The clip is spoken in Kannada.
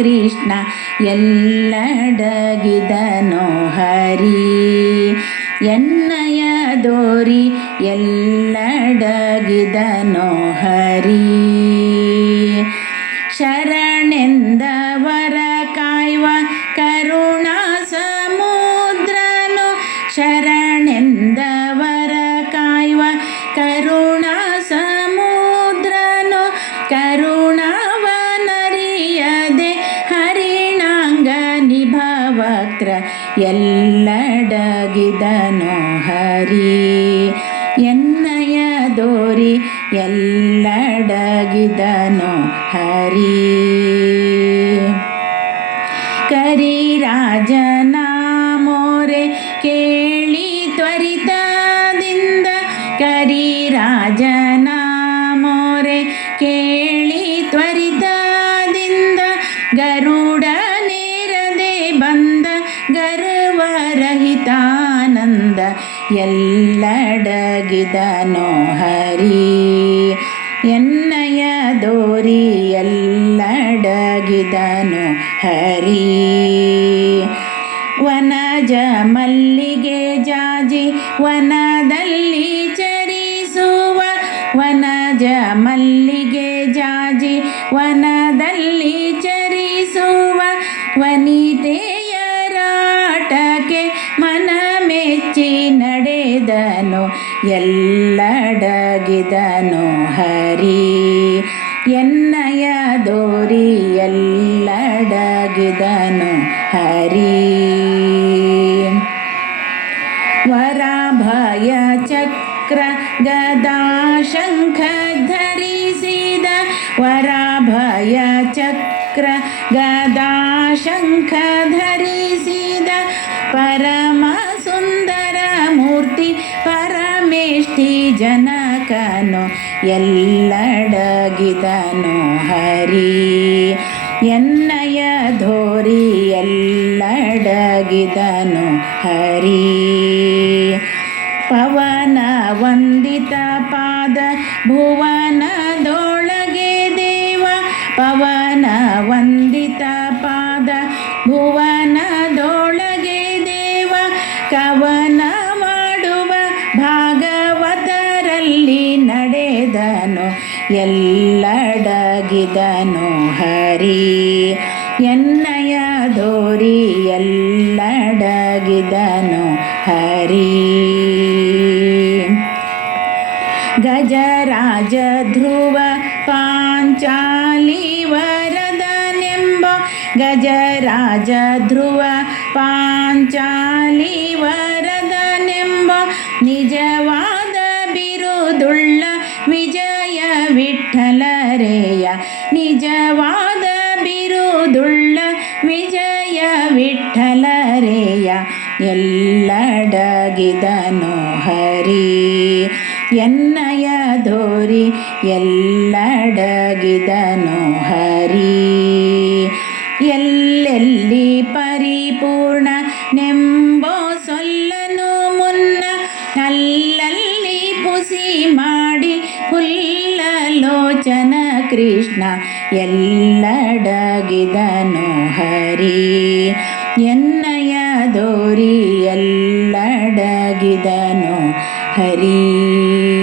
ಕೃಷ್ಣ ಎಲ್ಲಡಗಿದನೋ ಹರಿ. ಎನ್ನಯ ದೋರಿ ಎಲ್ಲಡಗಿದನೋ ಹರಿ. ಶರಣೆಂದವರ ಕಾಯ್ವ ಕರುಣಾ ಸಮುದ್ರನು, ಶರಣೆಂದವರ ಕಾಯ್ವ ಕರುಣಾ ಸಮುದ್ರನು, ಕರುಣಾವನರಿಯದೆ ಹರಿಣಾಂಗ ನಿಭವಕ್ರ ಎಲ್ಲಡಗಿದನೋ ಹರಿ. ಎನ್ನಯ ದೋರಿ ಎಲ್ಲಡಗಿದನೋ ಹರಿ. ಕರಿರಾಜನ ಮೋರೆ ಕೇಳಿ ತ್ವರಿತದಿಂದ, ಕರಿರಾಜನ ಮೋರೆ ಕೇಳಿ ತ್ವರಿತದಿಂದ, ಗರುಡ ನೇರದೆ ಬಂದ ಗರ್ವರಹಿತಾನಂದ ಎಲ್ಲಡಗಿದನೋ ಹರಿ. ಎನ್ನಯ ದೋರಿ ಎಲ್ಲಡಗಿದನೋ ಹರಿ. ವನಜ ಮಲ್ಲಿಗೆ ಜಾಜಿ ವನದಲ್ಲಿ ಚರಿಸುವ, ವನಜ ಮಲ್ಲಿಗೆ ಜಾಜಿ ವನದಲ್ಲಿ ಚರಿಸುವ, ವನಿತೆಯರಾಟಕ್ಕೆ ಮನ ಮೆಚ್ಚಿ ನಡೆದನು ಎಲ್ಲಡಗಿದನೋ ಹರಿ. ಎನ್ನಯ ದೋರಿ ಎಲ್ಲಡಗಿದನೋ ಹರಿ. ವರಾಭಯ ಚಕ್ರ ಗದಾ ಶಂಖ ಧರಿಸಿದ, ವರಾಭಯ ಚಕ್ರ ಗದಾ ಶಂಖ ಧರಿಸಿದ, ಪರಮ ಸುಂದರ ಮೂರ್ತಿ ಪರಮೇಷ್ಠಿ ಜನಕನು ಎಲ್ಲಡಗಿದನೋ ಹರಿ. ಎನ್ನಯ ಧೋರಿ ಎಲ್ಲಡಗಿದನೋ ಹರಿ. ಪವನ ವಂದಿತ ಪಾದ ಭುವನದೊಳಗೆ ದೇವ, ಪವನ ವಂದಿತ ಪಾದ ಭುವನದೊಳಗೆ ದೇವ, ಕವನ ಮಾಡುವ ಭಾಗವತರಲ್ಲಿ ನಡೆದನು ಎಲ್ಲಡಗಿದನೋ ಹರಿ. ಎನ್ನಯ ಧೋರಿ ಎಲ್ಲಡಗಿದನೋ ಹರಿ. ಗಜರಾಜ ಧ್ರುವ ಪಾಂಚಾಲಿ ವರದನೆಂಬ, ಗಜರಾಜ ಧ್ರುವ ಪಾಂಚಾಲಿ ವರದನೆಂಬ, ನಿಜವಾದ ಬಿರುದುಳ್ಳ ವಿಜಯ ವಿಠ್ಠಲರೇಯ, ನಿಜವಾದ ಬಿರುದುಳ್ಳ ವಿಜಯ ವಿಠ್ಠಲರೇಯ ಎಲ್ಲಡಗಿದನೋ ಹರಿ. ಎನ್ನಯ ಧೋರಿ ಎಲ್ಲಡಗಿದನೋ ಹರಿ. ಎಲ್ಲೆಲ್ಲಿ ಪರಿಪೂರ್ಣ ನೆಂಬೋ ಸೊಲ್ಲನು ಮುನ್ನ, ಅಲ್ಲಲ್ಲಿ ಪುಸಿ ಮಾಡಿ ಫುಲ್ಲಲೋಚನ ಕೃಷ್ಣ ಎಲ್ಲಡಗಿದನೋ ಹರಿ. ಎನ್ನಯ ಧೋರಿ ಎಲ್ಲಡಗಿದನೋ ಹರಿ.